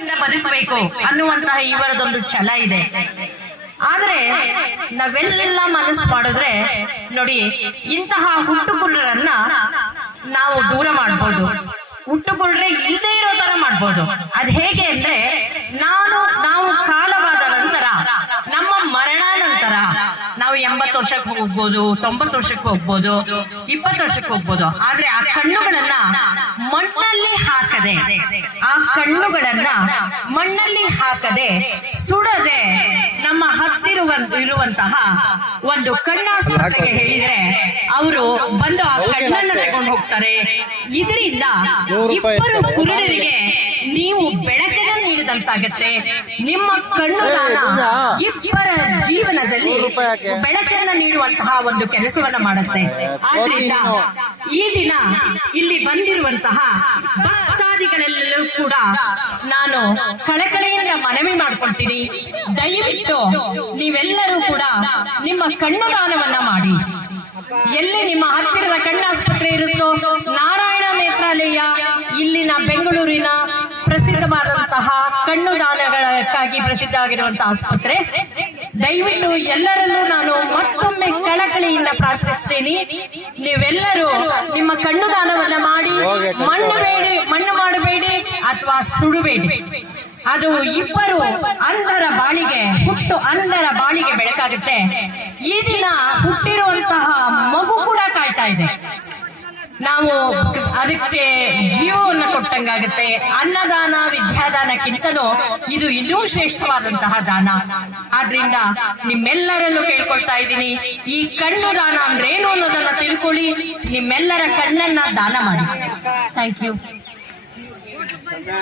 ಬದುಕಬೇಕು ಅನ್ನುವಂತಹ ಇವರದೊಂದು ಛಲ ಇದೆ. ಆದ್ರೆ ನಾವೆಲ್ಲ ಮನಸ್ಸು ಮಾಡಿದ್ರೆ ನೋಡಿ, ಇಂತಹ ಹುಟ್ಟುಕುಳ್ಳರನ್ನ ನಾವು ದೂರ ಮಾಡ್ಬೋದು. ಹುಟ್ಟುಕುಳ್ಳ್ರೆ ಇಲ್ಲದೆ ಇರೋ ತರ ಮಾಡ್ಬೋದು. ಅದ್ ಹೇಗೆ ಅಂದ್ರೆ, ನಾನು, ನಾವು ಕಾಲವಾದ ನಂತರ, ನಮ್ಮ ಮರಣ ನಂತರ ನಾವು ಎಂಬತ್ತು ವರ್ಷಕ್ಕೆ ಹೋಗ್ಬೋದು, ತೊಂಬತ್ತು ವರ್ಷಕ್ಕೆ ಹೋಗ್ಬೋದು, ಇಪ್ಪತ್ತು ವರ್ಷಕ್ಕೆ ಹೋಗ್ಬೋದು. ಆದ್ರೆ ಆ ಕಣ್ಣುಗಳನ್ನ ಮಣ್ಣಲ್ಲಿ ಹಾಕದೆ ಆ ಕಣ್ಣುಗಳನ್ನ ಮಣ್ಣಲ್ಲಿ ಹಾಕದೆ ಸುಡದೆ ನಮ್ಮ ಹತ್ತಿರುವ ಇರುವಂತಹ ಒಂದು ಕಣ್ಣಾಸ್ಪತ್ರೆಗೆ ಹೇಳಿದ್ರೆ ಅವರು ಬಂದು ಆ ಕಣ್ಣನ್ನ ತಗೊಂಡು ಹೋಗ್ತಾರೆ. ಇದರಿಂದ ಇಬ್ಬರು ಕುರುಡರಿಗೆ ನೀವು ಬೆಳಕಿನ ನೀಡಿದಂತಾಗತ್ತೆ ನಿಮ್ಮ ಕಣ್ಣು ದಾನ ಇಬ್ಬರ ಜೀವನದಲ್ಲಿ ಬೆಳಕನ್ನ ನೀಡುವಂತಹ ಒಂದು ಕೆಲಸವನ್ನ ಮಾಡುತ್ತೆ. ಆದ್ರಿಂದ ಈ ದಿನ ಇಲ್ಲಿ ಬಂದಿರುವಂತಹ ಭಕ್ತಾದಿಗಳೆಲ್ಲರೂ ಕೂಡ ನಾನು ಕಳಕಳಿಯಿಂದ ಮನವಿ ಮಾಡ್ಕೊಳ್ತೀನಿ. ದಯವಿಟ್ಟು ನೀವೆಲ್ಲರೂ ಕೂಡ ನಿಮ್ಮ ಕಣ್ಣು ದಾನವನ್ನ ಮಾಡಿ. ಎಲ್ಲಿ ನಿಮ್ಮ ಹತ್ತಿರದ ಕಣ್ಣಾಸ್ಪತ್ರೆ ಇರುತ್ತೋ, ನಾರಾಯಣ ನೇತ್ರಾಲಯ, ಇಲ್ಲಿನ ಬೆಂಗಳೂರಿನ ಪ್ರಸಿದ್ಧವಾದಂತಹ ಕಣ್ಣು ದಾನಗಳಕ್ಕಾಗಿ ಪ್ರಸಿದ್ಧ ಆಗಿರುವಂತಹ ಆಸ್ಪತ್ರೆ. ದಯವಿಟ್ಟು ಎಲ್ಲರಲ್ಲೂ ನಾನು ಮತ್ತೊಮ್ಮೆ ಕಳಕಳಿಯಿಂದ ಪ್ರಾರ್ಥಿಸ್ತೇನೆ. ನೀವೆಲ್ಲರೂ ನಿಮ್ಮ ಕಣ್ಣು ದಾನವನ್ನ ಮಾಡಿ ಅಥವಾ ಸುಡುಬೇಡಿ. ಅದು ಇಬ್ಬರು ಅಂಧರ ಬಾಳಿಗೆ, ಹುಟ್ಟು ಅಂಧರ ಬಾಳಿಗೆ ಬೆಳಕಾಗುತ್ತೆ. ಈ ದಿನ ಹುಟ್ಟಿರುವಂತಹ ಮಗು ಕೂಡ ಕಾಯ್ತಾ ಇದೆ. ನಾವು ಅದಕ್ಕೆ ಜೀವವನ್ನು ಕೊಟ್ಟಂಗಾಗುತ್ತೆ. ಅನ್ನದಾನ, ವಿದ್ಯಾದಾನಕ್ಕಿಂತಲೂ ಇದು ಇನ್ನೂ ಶ್ರೇಷ್ಠವಾದಂತಹ ದಾನ. ಆದ್ರಿಂದ ನಿಮ್ಮೆಲ್ಲರಲ್ಲೂ ಕೇಳ್ಕೊಳ್ತಾ ಇದ್ದೀನಿ, ಈ ಕಣ್ಣು ದಾನ ಅಂದ್ರೆ ಏನು ಅನ್ನೋದನ್ನ ತಿಳ್ಕೊಳ್ಳಿ, ನಿಮ್ಮೆಲ್ಲರ ಕಣ್ಣನ್ನ ದಾನ ಮಾಡಿ. Thank you. จ้า